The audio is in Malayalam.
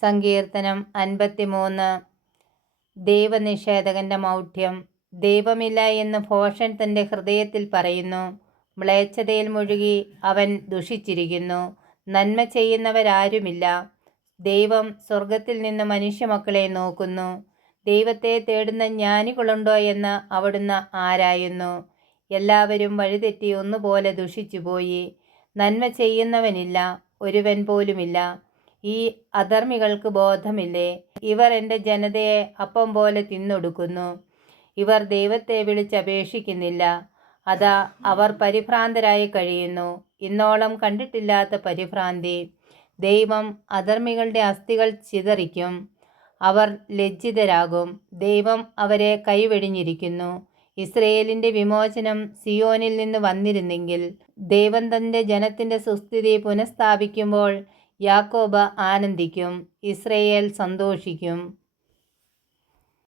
സങ്കീർത്തനം അൻപത്തിമൂന്ന്. ദൈവനിഷേധകന്റെ മൗഢ്യം. ദൈവമില്ല എന്ന് ഭോഷൻ തന്റെ ഹൃദയത്തിൽ പറയുന്നു. മ്ലേച്ഛതയിൽ മുഴുകി അവൻ ദുഷിച്ചിരിക്കുന്നു. നന്മ ചെയ്യുന്നവരാരുമില്ല. ദൈവം സ്വർഗത്തിൽ നിന്ന് മനുഷ്യമക്കളെ നോക്കുന്നു. ദൈവത്തെ തേടുന്ന ജ്ഞാനികളുണ്ടോ എന്ന് അവിടുന്ന് ആരായുന്നു. എല്ലാവരും വഴിതെറ്റി ഒന്നുപോലെ ദുഷിച്ചുപോയി. നന്മ ചെയ്യുന്നവനില്ല. ഒരുവൻ പോലുമില്ല. ഈ അധർമ്മികൾക്ക് ബോധമില്ലേ? ഇവർ എന്റെ ജനതയെ അപ്പം പോലെ തിന്നൊടുക്കുന്നു. ഇവർ ദൈവത്തെ വിളിച്ചപേക്ഷിക്കുന്നില്ല. അതാ അവർ പരിഭ്രാന്തരായി കഴിയുന്നു. ഇന്നോളം കണ്ടിട്ടില്ലാത്ത പരിഭ്രാന്തി. ദൈവം അധർമ്മികളുടെ അസ്ഥികൾ ചിതറിക്കും. അവർ ലജ്ജിതരാകും. ദൈവം അവരെ കൈവെടിഞ്ഞിരിക്കുന്നു. ഇസ്രയേലിന്റെ വിമോചനം സിയോനിൽ നിന്ന് വന്നിരുന്നെങ്കിൽ ദൈവം തന്റെ ജനത്തിന്റെ സുസ്ഥിതി പുനഃസ്ഥാപിക്കുമ്പോൾ യാക്കോബ് ആനന്ദിക്കും ഇസ്രയേൽ സന്തോഷിക്കും.